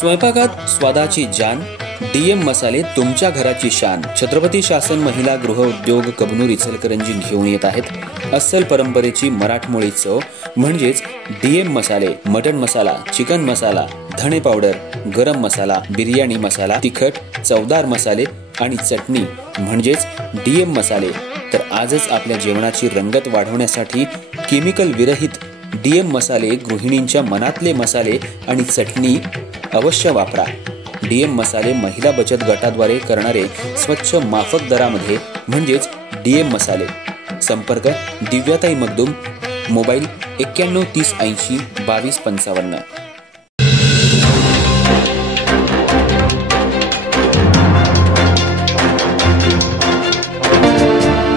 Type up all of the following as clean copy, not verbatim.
स्वयंपाकात स्वादाची जान, डीएम मसाले तुमच्या घराची शान। छत्रपती शासन महिला गृह उद्योग कबनूर इचलकरंजी घेऊन येत आहेत अस्सल परंपरेची मराठमोळी चव म्हणजेच डीएम मसाले। मटन मसाला, चिकन मसाला, धणे पावडर, गरम मसाला, बिर्याणी मसाला, तिखट चवदार मसाले आणि चटणी म्हणजेच डीएम मसाले। तर आजच आपल्या जेवणाची रंगत वाढवण्यासाठी केमिकल विरहित डीएम मसाले, गृहिणींच्या मनातले मसाले आणि चटणी अवश्य वापरा। डीएम मसाले महिला बचत गटाद्वारे करणारे स्वच्छ माफक दरामध्ये म्हणजेच डीएम मसाले। संपर्क दिव्याताई मगदूम, मोबाईल 91 30 80 22 55।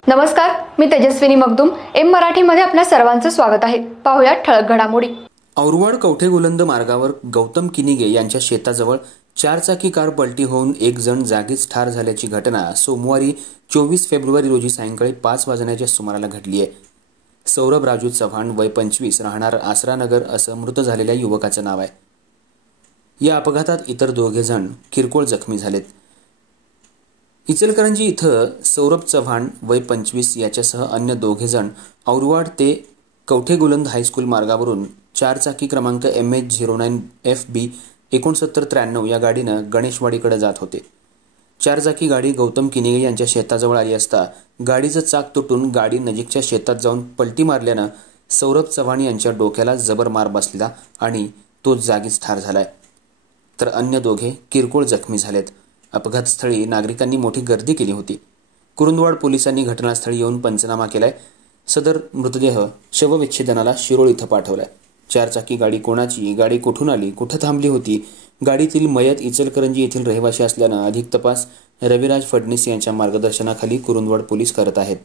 नमस्कार, मी तेजस्विनी मगदूम। एम मराठीमध्ये आपल्या सर्वांचं स्वागत आहे। पाहूया ठळक घडामोडी। औरवाड कवठेगोलंद मार्गावर गौतम किनिगे यांच्या शेताजवळ चारचाकी कार पलटी होऊन एक जण जागीच ठार झाल्याची घटना सोमवारी 24 फेब्रुवारी रोजी सायंकाळी 5 वाजण्याच्या सुमाराला घडली आहे। सौरभ राजू चव्हाण वय 25 राहणार आसरानगर असं मृत झालेल्या युवकाचं नाव आहे। या अपघातात इतर दोघे जण किरकोळ जखमी झालेत। इचलकरंजी इथं सौरभ चव्हाण वय 25 याच्यासह अन्य दोघे जण औरवाड ते कवठेगोलंद हायस्कूल मार्गावरून चारचाकी क्रमांक MH09 FB 6993 या गाडीनं गणेशवाडीकडे जात होते। चारचाकी गाडी गौतम किनिगे यांच्या शेताजवळ आली असता गाडीचं चाक तुटून गाडी नजीकच्या शेतात जाऊन पलटी मारल्यानं सौरभ चव्हाण यांच्या डोक्याला जबर मार बसला आणि तो जागीच ठार झालाय, तर अन्य दोघे किरकोळ जखमी झालेत। अपघातस्थळी नागरिकांनी मोठी गर्दी केली होती। कुरुंदवाड पोलिसांनी घटनास्थळी येऊन पंचनामा केलाय। सदर मृतदेह शवविच्छेदनाला शिरोळ इथं पाठवलाय। चारचाकी गाडी कोणाची, गाडी कुठून आली, कुठे थांबली होती, गाडीतील मयत इचलकरंजी येथील रहिवासी असल्यानं अधिक तपास रविराज फडणीस यांच्या मार्गदर्शनाखाली कुरुंदवाड पोलीस करत आहेत।